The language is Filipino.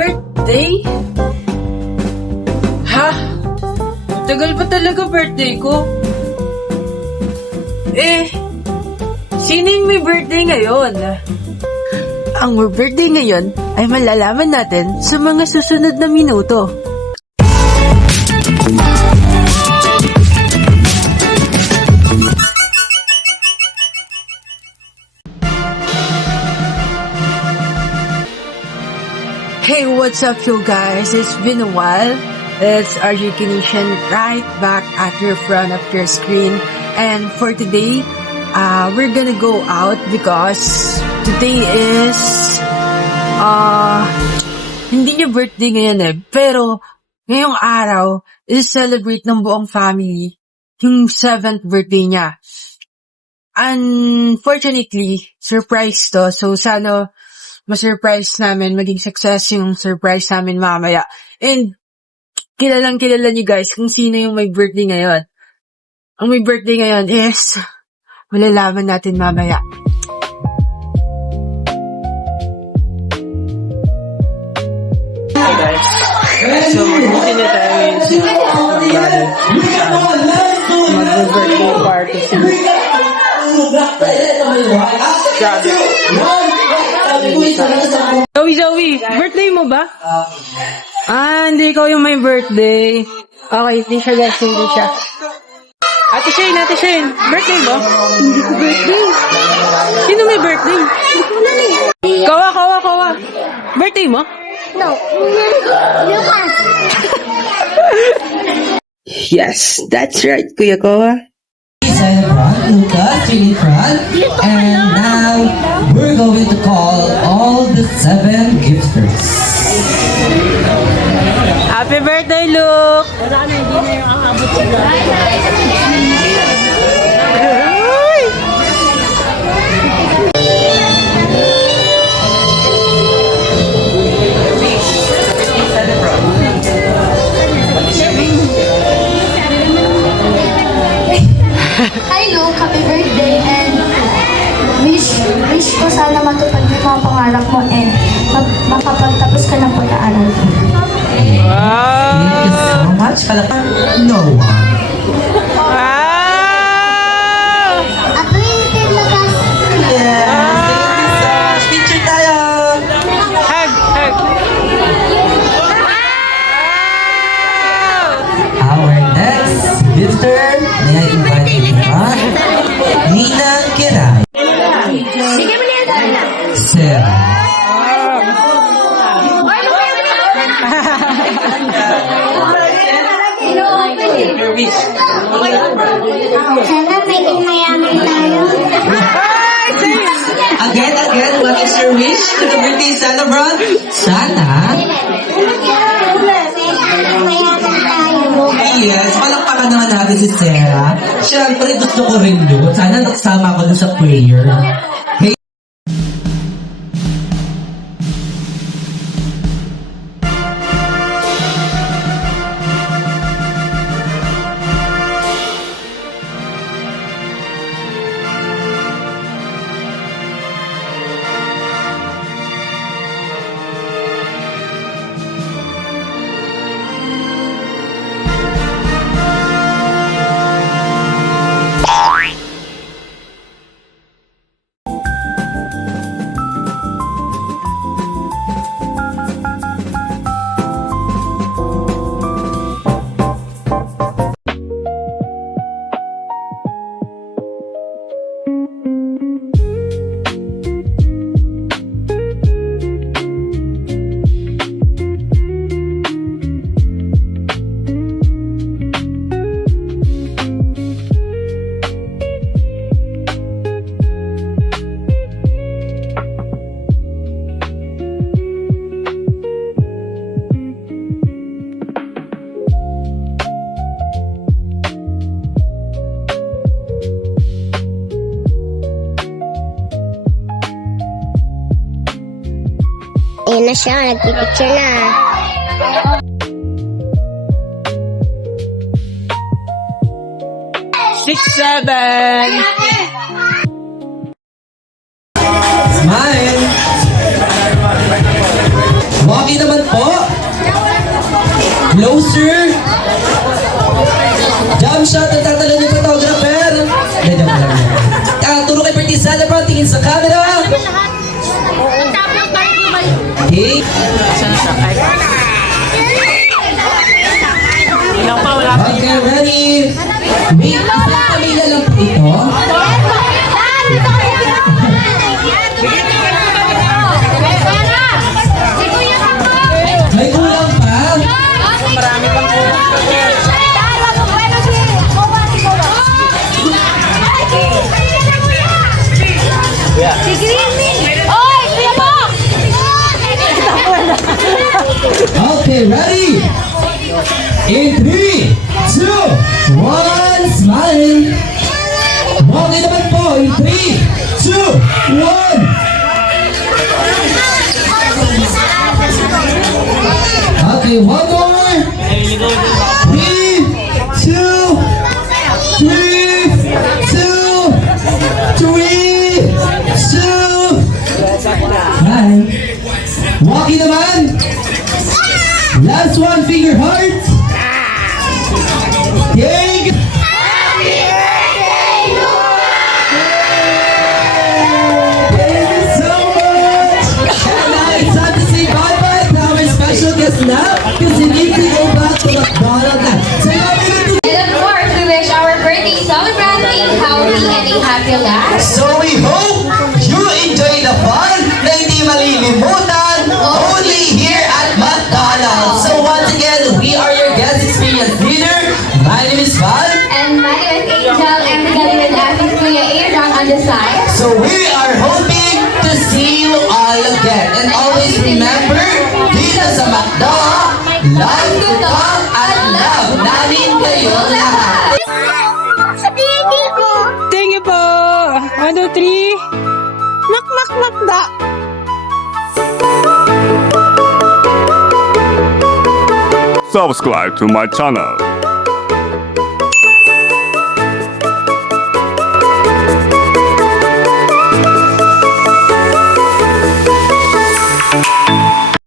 Birthday? Ha? Tagal pa talaga birthday ko. Sino yung may birthday ngayon? Ang may birthday ngayon ay malalaman natin sa mga susunod na minuto. Hey, what's up you guys? It's been a while. It's RJ Kinesian right back at your front of your screen. And for today, we're gonna go out because today is hindi niya birthday ngayon pero ngayong araw is celebrate ng buong family yung 7th birthday niya. Unfortunately, surprise to. So sana ma-surprise namin, maging success yung surprise namin mamaya. And kilalang-kilala niyo guys kung sino yung may birthday ngayon. Ang may birthday ngayon is malalaman natin mamaya. Hey guys, so buti na tayo ngayon sa mag-birthday party. Grabe. Zoe, birthday mo ba? Hindi ikaw yung may birthday. Okay, hindi siya guys, hindi siya. Ate Shane, birthday mo? Hindi ko birthday. Sino may birthday? Kawa. Birthday mo? No. Lucas. Yes, that's right, Kuya Kawa. Lucas, really proud. And now, we're going to call all the 7 gifters. Happy birthday, Luke! Hi Luke, happy birthday and wish ko sana matupad yung mga pangarap mo and makapagtapos ka ng pag-aaral. Thank you so much. No one. Ako yung Lucas. Yes. Picture tayo. Hug! Our next gifter, may I invite you Nina Kiray. Sarah. Sana maging mayaman tayo. Again, what is your wish to the birthday celebrant? Sana. Mayaman tayo. Yes, palakpakan naman natin si Sarah. Siyempre, gusto ko rin doon. Sana nagsama ako dun sa prayer. Hey. Ayun na siya, nagpipicture na. 6-7. Smile! Maki naman po producer. Jump shot ang tatalo ni photographer. Medyo lang. Turo kay Bertisada pa, tingin sa camera. Okay. Okay, ready? May isang pamilya lang po ito. May kulang pa. Okay, ready? In 3, 2, 1, smile. Okay naman po. In 3, 2, 1. Okay, one more. 3, 2, 3, 2, 2. Smile. Walkie naman. Last one, finger heart. Take. Thank you so much. And now it's time to say bye-bye to our special guest now because we need to go back to McDonald's now. So you want me to And of course, we wish our birthday celebrant a healthy and a happy life. So we hope you enjoy the fun na hindi malilimutan only here at McDonald's. So once again, we are your guest experience leader. My name is Val. And my name is Angel, and together with Athens Kuya Adrian on the side. So we are hoping to see you all again. And always remember, dito sa McDo, love to talk at love namin kayo lahat. Thank you po. 1, 2, 3. Mak, mak, mak, da. Subscribe to my channel.